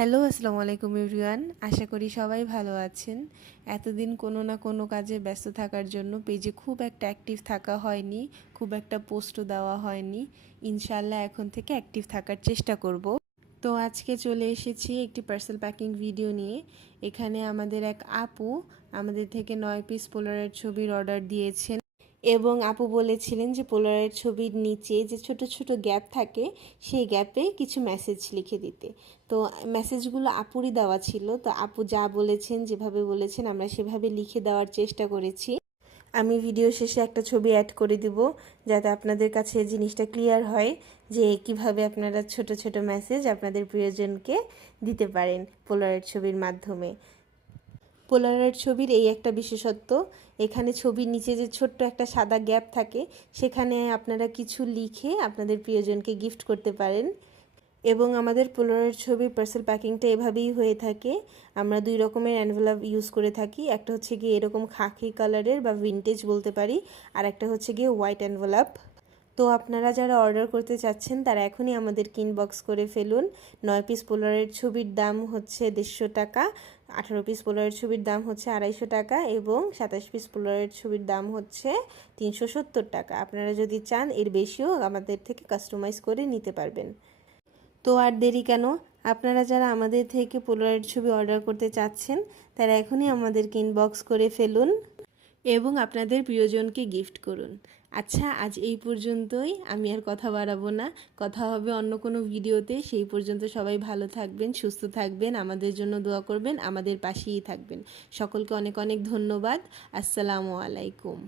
Hello, আসসালামু আলাইকুম everyone. আশা করি সবাই ভালো আছেন। এতদিন কোনো না কোনো কাজে ব্যস্ত থাকার জন্য পেজে খুব একটা অ্যাক্টিভ থাকা হয়নি, খুব একটা পোস্টও দেওয়া হয়নি। ইনশাআল্লাহ এখন থেকে অ্যাক্টিভ থাকার চেষ্টা করব। তো আজকে চলে এসেছি একটি পার্সেল প্যাকিং ভিডিও নিয়ে। এখানে আমাদের এক আপু আমাদের থেকে 9 পিস পোলারয়েড ছবির অর্ডার দিয়েছেন এবং আপু বলেছিলেন যে পোলারয়েড ছবির নিচে যে ছোট ছোট গ্যাপ থাকে সেই গ্যাপে কিছু মেসেজ লিখে দিতে। তো মেসেজগুলো আপুরই দেওয়া ছিল। তো আপু যা বলেছেন, যেভাবে বলেছেন আমরা সেভাবে লিখে দেওয়ার চেষ্টা করেছি। আমি ভিডিও শেষে একটা ছবি অ্যাড করে দিব যাতে আপনাদের কাছে জিনিসটা ক্লিয়ার হয় যে কিভাবে আপনারা ছোট ছোট মেসেজ আপনাদের প্রিয়জনকে দিতে পারেন পোলারয়েড ছবির মাধ্যমে। পোলারয়েড ছবির এই একটা বিশেষত্ব, এখানে ছবির নিচে যে ছোট্ট একটা সাদা গ্যাপ থাকে সেখানে আপনারা কিছু লিখে আপনাদের প্রিয়জনকে গিফট করতে পারেন। এবং আমাদের পোলারয়েড ছবির পার্সেল প্যাকিংটা এভাবেই হয়ে থাকে। আমরা 2 রকমের এনভেলপ ইউজ করে থাকি। একটা হচ্ছে গিয়ে এরকম খাকি কালারের বা ভিনটেজ বলতে পারি, আর একটা হচ্ছে গিয়ে হোয়াইট এনভেলপ। তো আপনারা যারা অর্ডার করতে চাচ্ছেন তারা এখনই আমাদেরকে ইনবক্স করে ফেলুন। 9 পিস পোলারয়েড ছবির দাম হচ্ছে 150 টাকা, 18 পিস পোলারয়েড ছবির দাম হচ্ছে 250 টাকা এবং 27 পিস পোলারয়েড ছবির দাম হচ্ছে 370 টাকা। আপনারা যদি চান এর বেশিও আমাদের থেকে কাস্টমাইজ করে নিতে পারবেন। তো আর দেরি কেন, আপনারা যারা আমাদের থেকে পোলারয়েড ছবি অর্ডার করতে চাচ্ছেন তারা এখনই আমাদেরকে ইনবক্স করে ফেলুন এবং আপনাদের প্রিয়জনকে গিফট করুন। আচ্ছা, আজ এই পর্যন্তই। আমি আর কথা বাড়াবো না, কথা হবে অন্য কোনো ভিডিওতে। সেই পর্যন্ত সবাই ভালো থাকবেন, সুস্থ থাকবেন, আমাদের জন্য দোয়া করবেন, আমাদের পাশেই থাকবেন। সকলকে অনেক অনেক ধন্যবাদ। আসসালামু আলাইকুম।